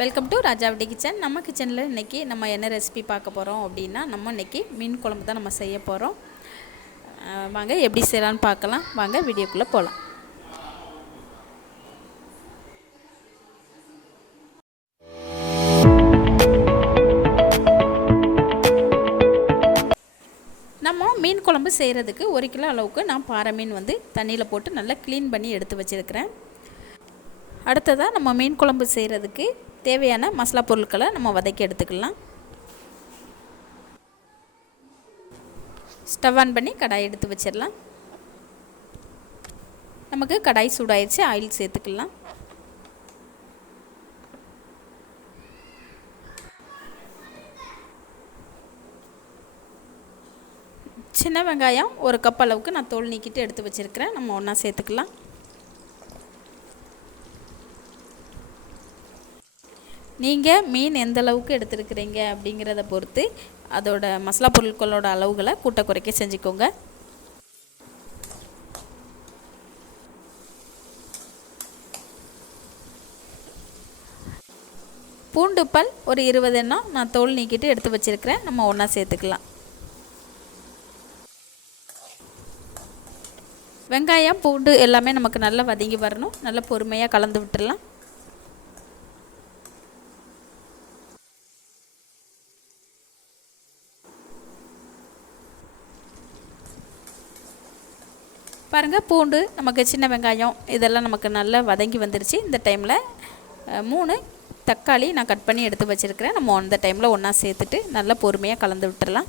Welcome to ராஜாவடி kitchen நம்ம கிச்சனில் இன்றைக்கி நம்ம என்ன ரெசிபி பார்க்க போகிறோம் அப்படின்னா நம்ம இன்றைக்கி மீன் குழம்பு தான் நம்ம செய்ய போகிறோம் வாங்க எப்படி செய்யலான்னு பார்க்கலாம். வாங்க வீடியோக்குள்ளே போகலாம் நம்ம மீன் குழம்பு செய்கிறதுக்கு ஒரு கிலோ அளவுக்கு நான் பாறை மீன் வந்து தண்ணியில் போட்டு நல்லா க்ளீன் பண்ணி எடுத்து வச்சுருக்கிறேன். அடுத்ததாக நம்ம மீன் குழம்பு செய்கிறதுக்கு தேவையான மசாலா பொருட்களை நம்ம வதக்கி எடுத்துக்கலாம். ஸ்டவ் ஆன் பண்ணி கடாய் எடுத்து வச்சிடலாம். நமக்கு கடாய் சூடாயிடுச்சு ஆயில் சேர்த்துக்கலாம். சின்ன வெங்காயம் ஒரு கப் அளவுக்கு நான் தோல் நீக்கிட்டு எடுத்து வச்சுருக்கிறேன். நம்ம ஒன்றா சேர்த்துக்கலாம். நீங்கள் மீன் எந்த அளவுக்கு எடுத்துருக்கிறீங்க அப்படிங்கிறத பொறுத்து அதோட மசாலா பொருட்களோட அளவுகளை கூட்ட குறைக்க செஞ்சுக்கோங்க. பூண்டு பல் ஒரு இருபது எண்ணம் நான் தோல் நீக்கிட்டு எடுத்து வச்சுருக்கிறேன். நம்ம ஒன்றா சேர்த்துக்கலாம். வெங்காயம் பூண்டு எல்லாமே நமக்கு நல்லா வதங்கி வரணும். நல்லா பொறுமையாக கலந்து விட்டுடலாம் பாருங்கள் பூண்டு நமக்கு சின்ன வெங்காயம் இதெல்லாம் நமக்கு நல்லா வதங்கி வந்துருச்சு. இந்த டைமில் மூணு தக்காளி நான் கட் பண்ணி எடுத்து வச்சுருக்கிறேன். நம்ம அந்த டைமில் ஒன்றா சேர்த்துட்டு நல்லா பொறுமையாக கலந்து விட்டுறலாம்.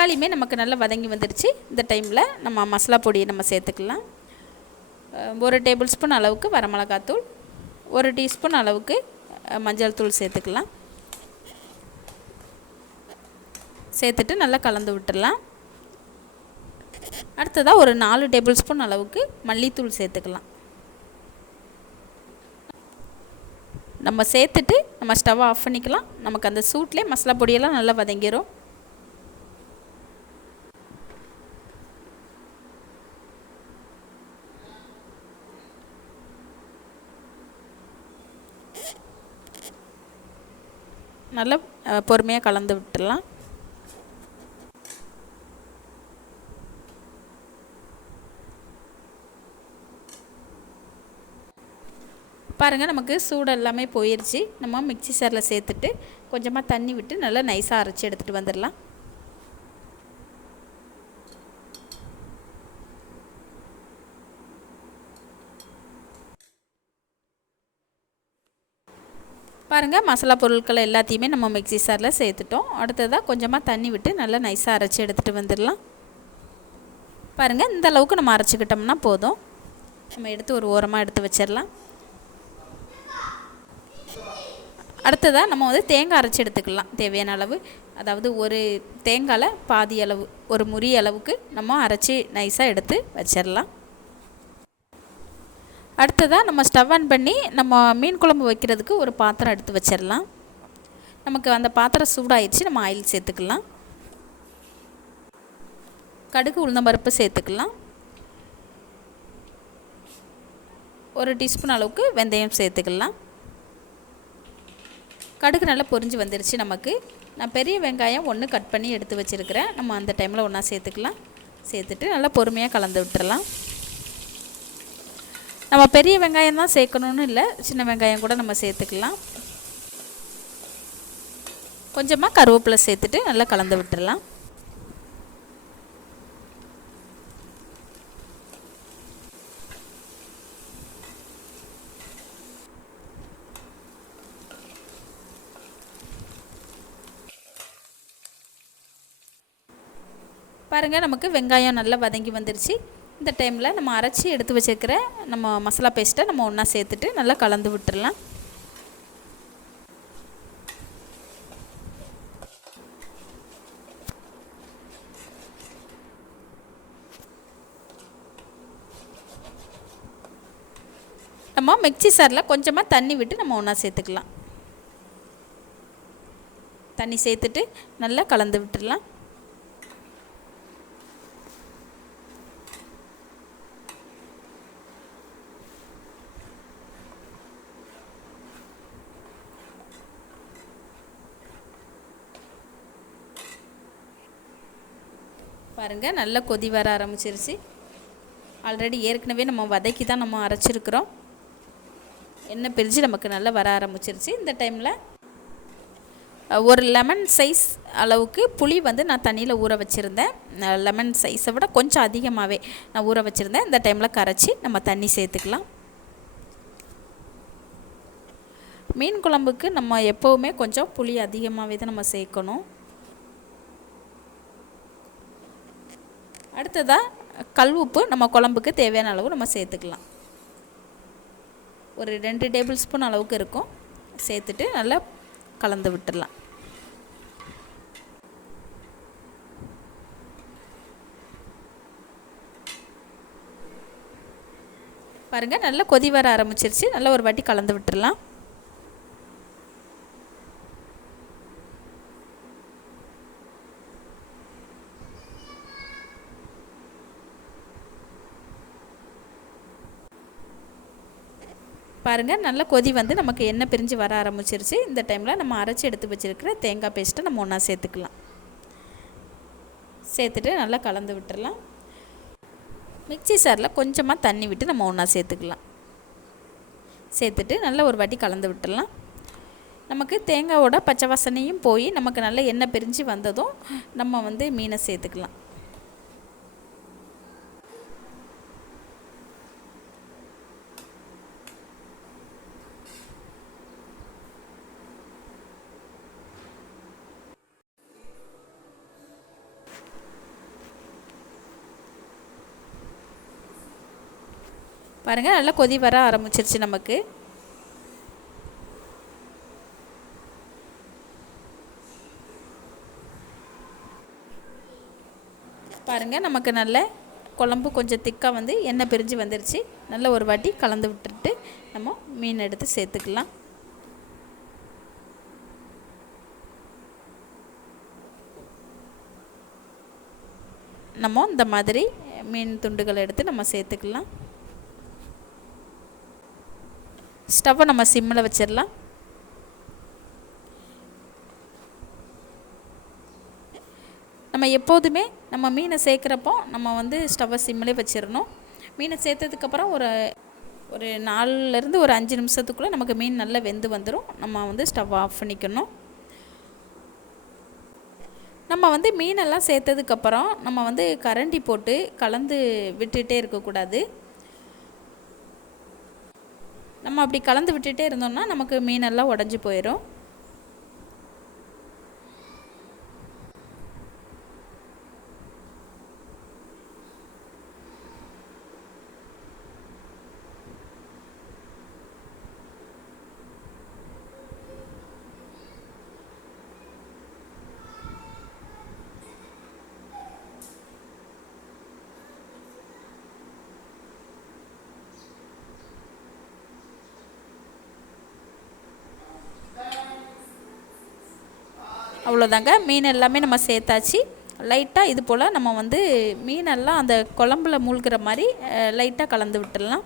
தக்காளியுமே நமக்கு நல்லா வதங்கி வந்துடுச்சு இந்த டைமில் நம்ம மசாலா பொடியை நம்ம சேர்த்துக்கலாம். ஒரு டேபிள் ஸ்பூன் அளவுக்கு வரமிளகாத்தூள் ஒரு டீஸ்பூன் அளவுக்கு மஞ்சள் தூள் சேர்த்துக்கலாம். சேர்த்துட்டு நல்லா கலந்து விட்டுடலாம் அடுத்ததாக ஒரு நாலு டேபிள் ஸ்பூன் அளவுக்கு மல்லித்தூள் சேர்த்துக்கலாம். நம்ம சேர்த்துட்டு நம்ம ஸ்டவ் ஆஃப் பண்ணிக்கலாம். நமக்கு அந்த சூட்லேயே மசாலா பொடியெல்லாம் நல்லா வதங்கிடும் நல்லா பொறுமையாக கலந்து விட்டுடலாம். பாருங்கள் நமக்கு சூடு எல்லாமே போயிடுச்சு நம்ம மிக்சி சாரில் சேர்த்துட்டு கொஞ்சமாக தண்ணி விட்டு நல்லா நைஸாக அரைச்சி எடுத்துகிட்டு வந்துடலாம். பாருங்கள் மசாலா பொருட்களை எல்லாத்தையுமே நம்ம மிக்சி சாரில் சேர்த்துட்டோம். அடுத்ததாக கொஞ்சமாக தண்ணி விட்டு நல்லா நைஸாக அரைச்சி எடுத்துகிட்டு வந்துடலாம். பாருங்கள் இந்த அளவுக்கு நம்ம அரைச்சிக்கிட்டோம்னா போதும். நம்ம எடுத்து ஒரு ஓரமாக எடுத்து வச்சிடலாம். அடுத்ததாக நம்ம வந்து தேங்காய் அரைச்சி எடுத்துக்கலாம். தேவையான அளவு. அதாவது ஒரு தேங்காயில் பாதி அளவு ஒரு முறி அளவுக்கு நம்ம அரைச்சி நைஸாக எடுத்து வச்சிடலாம். அடுத்ததாக நம்ம ஸ்டவ் ஆன் பண்ணி நம்ம மீன் குழம்பு வைக்கிறதுக்கு ஒரு பாத்திரம் எடுத்து வச்சிடலாம். நமக்கு அந்த பாத்திரம் சூடாயிடுச்சு நம்ம ஆயில் சேர்த்துக்கலாம். கடுகு உளுந்தம்பருப்பு சேர்த்துக்கலாம். ஒரு டீஸ்பூன் அளவுக்கு வெந்தயம் சேர்த்துக்கலாம். கடுகு நல்லா பொரிஞ்சு வந்துருச்சு நமக்கு. நான் பெரிய வெங்காயம் ஒன்று கட் பண்ணி எடுத்து வச்சுருக்கிறேன். நம்ம அந்த டைமில் ஒன்றா சேர்த்துக்கலாம். சேர்த்துட்டு நல்லா பொறுமையாக கலந்து விட்டுறலாம். நம்ம பெரிய வெங்காயம் தான் சேர்க்கணுன்னு இல்லை சின்ன வெங்காயம் கூட நம்ம சேர்த்துக்கலாம். கொஞ்சமாக கருவேப்பிலை சேர்த்துட்டு நல்லா கலந்து விட்டுடலாம். பாருங்கள் நமக்கு வெங்காயம் நல்லா வதங்கி வந்துருச்சு. இந்த டைமில் நம்ம அரைச்சி எடுத்து வச்சுருக்கிற நம்ம மசாலா பேஸ்ட்டை நம்ம ஒன்றா சேர்த்துட்டு நல்லா கலந்து விட்டுடலாம் நம்ம மிக்சி சாரில் கொஞ்சமாக தண்ணி விட்டு நம்ம ஒன்றா சேர்த்துக்கலாம். தண்ணி சேர்த்துட்டு நல்லா கலந்து விட்டுடலாம் பாருங்கள் நல்லா கொதி வர ஆரம்பிச்சிருச்சு. ஆல்ரெடி ஏற்கனவே நம்ம வதக்கி தான் நம்ம அரைச்சிருக்கிறோம். எண்ணெய் பிரிஞ்சு நமக்கு நல்லா வர ஆரம்பிச்சிருச்சு. இந்த டைமில் ஒரு லெமன் சைஸ் அளவுக்கு புளி வந்து நான் தண்ணியில் ஊற வச்சுருந்தேன். லெமன் சைஸை விட கொஞ்சம் அதிகமாகவே நான் ஊற வச்சுருந்தேன். இந்த டைமில் கரைச்சி நம்ம தண்ணி சேர்த்துக்கலாம். மீன் குழம்புக்கு நம்ம எப்போவுமே கொஞ்சம் புளி அதிகமாகவே தான் நம்ம சேர்க்கணும். அடுத்ததாக கல் உப்பு நம்ம குழம்புக்கு தேவையான அளவு நம்ம சேர்த்துக்கலாம். ஒரு ரெண்டு டேபிள் ஸ்பூன் அளவுக்கு இருக்கும். சேர்த்துட்டு நல்லா கலந்து விட்டுடலாம் பாருங்கள் நல்லா கொதி வர ஆரம்பிச்சிருச்சு. நல்லா ஒரு வாட்டி கலந்து விட்டுடலாம் பாருங்கள் நல்லா கொதி வந்து நமக்கு எண்ணெய் பிரிஞ்சு வர ஆரம்பிச்சிருச்சு. இந்த டைமில் நம்ம அரைச்சி எடுத்து வச்சுருக்கிற தேங்காய் பேஸ்ட்டை நம்ம ஒன்றா சேர்த்துக்கலாம். சேர்த்துட்டு நல்லா கலந்து விட்டுடலாம் மிக்சி சாரில் கொஞ்சமாக தண்ணி விட்டு நம்ம ஒன்றா சேர்த்துக்கலாம். சேர்த்துட்டு நல்லா ஒரு வாட்டி கலந்து விட்டுடலாம் நமக்கு தேங்காவோட பச்சை வாசனையும் போய் நமக்கு நல்ல எண்ணெய் பிரிஞ்சு வந்ததும் நம்ம வந்து மீனை சேர்த்துக்கலாம். பாருங்கள் நல்லா கொதி வர ஆரம்பிச்சிருச்சு நமக்கு. பாருங்கள் நமக்கு நல்ல குழம்பு கொஞ்சம் திக்காக வந்து எண்ணெய் பிரிஞ்சு வந்துருச்சு. நல்ல ஒரு வாட்டி கலந்து விட்டுட்டு நம்ம மீன் எடுத்து சேர்த்துக்கலாம். நம்ம இந்த மாதிரி மீன் துண்டுகளை எடுத்து நம்ம சேர்த்துக்கலாம். ஸ்டவ்வை நம்ம சிம்மில் வச்சிடலாம். நம்ம எப்போதுமே நம்ம மீனை சேர்க்குறப்போ நம்ம வந்து ஸ்டவ்வை சிம்மிலே வச்சிடணும். மீனை சேர்த்ததுக்கப்புறம் ஒரு ஒரு நாலுலேருந்து ஒரு அஞ்சு நிமிஷத்துக்குள்ளே நமக்கு மீன் நல்லா வெந்து வந்துடும் நம்ம வந்து ஸ்டவ் ஆஃப் பண்ணிக்கணும். நம்ம வந்து மீனெல்லாம் சேர்த்ததுக்கப்புறம் நம்ம வந்து கரண்டி போட்டு கலந்து விட்டுகிட்டே இருக்கக்கூடாது. நம்ம அப்படி கலந்து விட்டுட்டே இருந்தோம்னா நமக்கு மீனெல்லாம் உடஞ்சி போயிடும் அவ்வளோதாங்க மீன் எல்லாமே நம்ம சேர்த்தாச்சு. லைட்டாக இது போல் நம்ம வந்து மீனெல்லாம் அந்த குழம்புல மூழ்கிற மாதிரி லைட்டாக கலந்து விட்டுடலாம்.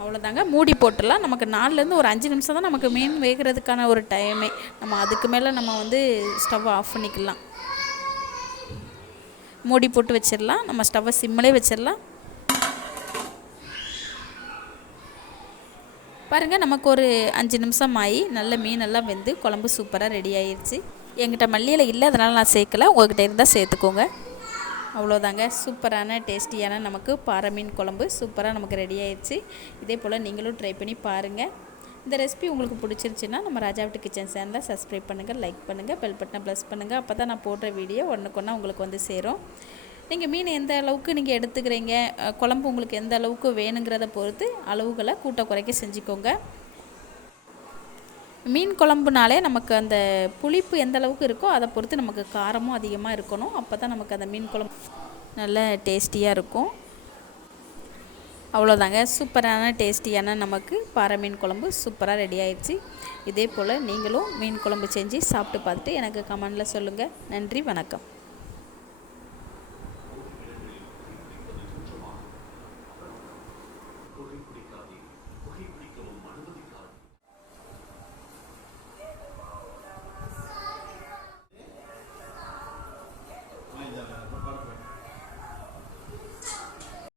அவ்வளோதாங்க மூடி போட்டுடலாம். நமக்கு நாலுலேருந்து ஒரு அஞ்சு நிமிஷம் தான் நமக்கு மீன் வேகிறதுக்கான ஒரு டைமே நம்ம அதுக்கு மேலே நம்ம வந்து ஸ்டவ் ஆஃப் பண்ணிக்கலாம். மூடி போட்டு வச்சிடலாம். நம்ம ஸ்டவ்வை சிம்மிலே வச்சிடலாம். பாருங்கள் நமக்கு ஒரு அஞ்சு நிமிஷம் ஆகி நல்ல மீனெல்லாம் வெந்து குழம்பு சூப்பராக ரெடி ஆயிடுச்சு எங்கிட்ட மல்லியில் இல்லை அதனால் நான் சேர்க்கல. உங்கள்கிட்ட இருந்தால் சேர்த்துக்கோங்க. அவ்வளோதாங்க சூப்பரான டேஸ்டியான நமக்கு பாறை மீன் குழம்பு சூப்பராக நமக்கு ரெடி ஆயிடுச்சு இதே போல் நீங்களும் ட்ரை பண்ணி பாருங்கள் இந்த ரெசிபி உங்களுக்கு பிடிச்சிருச்சுன்னா நம்ம ராஜாவிட்டு கிச்சன் சேனலை சப்ஸ்கிரைப் பண்ணுங்கள் லைக் பண்ணுங்கள் பெல் பட்டனை ப்ளஸ் பண்ணுங்கள் அப்போ தான் நான் போடுற வீடியோ ஒன்றுக்கு உங்களுக்கு வந்து சேரும். நீங்கள் மீன் எந்த அளவுக்கு நீங்கள் எடுத்துக்கிறீங்க? குழம்பு உங்களுக்கு எந்த அளவுக்கு வேணுங்கிறத பொறுத்து அளவுகளை கூட்ட குறைக்க செஞ்சுக்கோங்க. மீன் குழம்புனாலே நமக்கு அந்த புளிப்பு எந்த அளவுக்கு இருக்கோ அதை பொறுத்து நமக்கு காரமும் அதிகமாக இருக்கணும். அப்போ தான் நமக்கு அந்த மீன் குழம்பு நல்ல டேஸ்டியாக இருக்கும். அவ்வளோதாங்க சூப்பரான டேஸ்டியான நமக்கு பாறை மீன் குழம்பு சூப்பராக ரெடி ஆயிடுச்சு. இதே போல் நீங்களும் மீன் குழம்பு செஞ்சு சாப்பிட்டு பார்த்துட்டு எனக்கு கமெண்டில் சொல்லுங்கள் நன்றி வணக்கம்.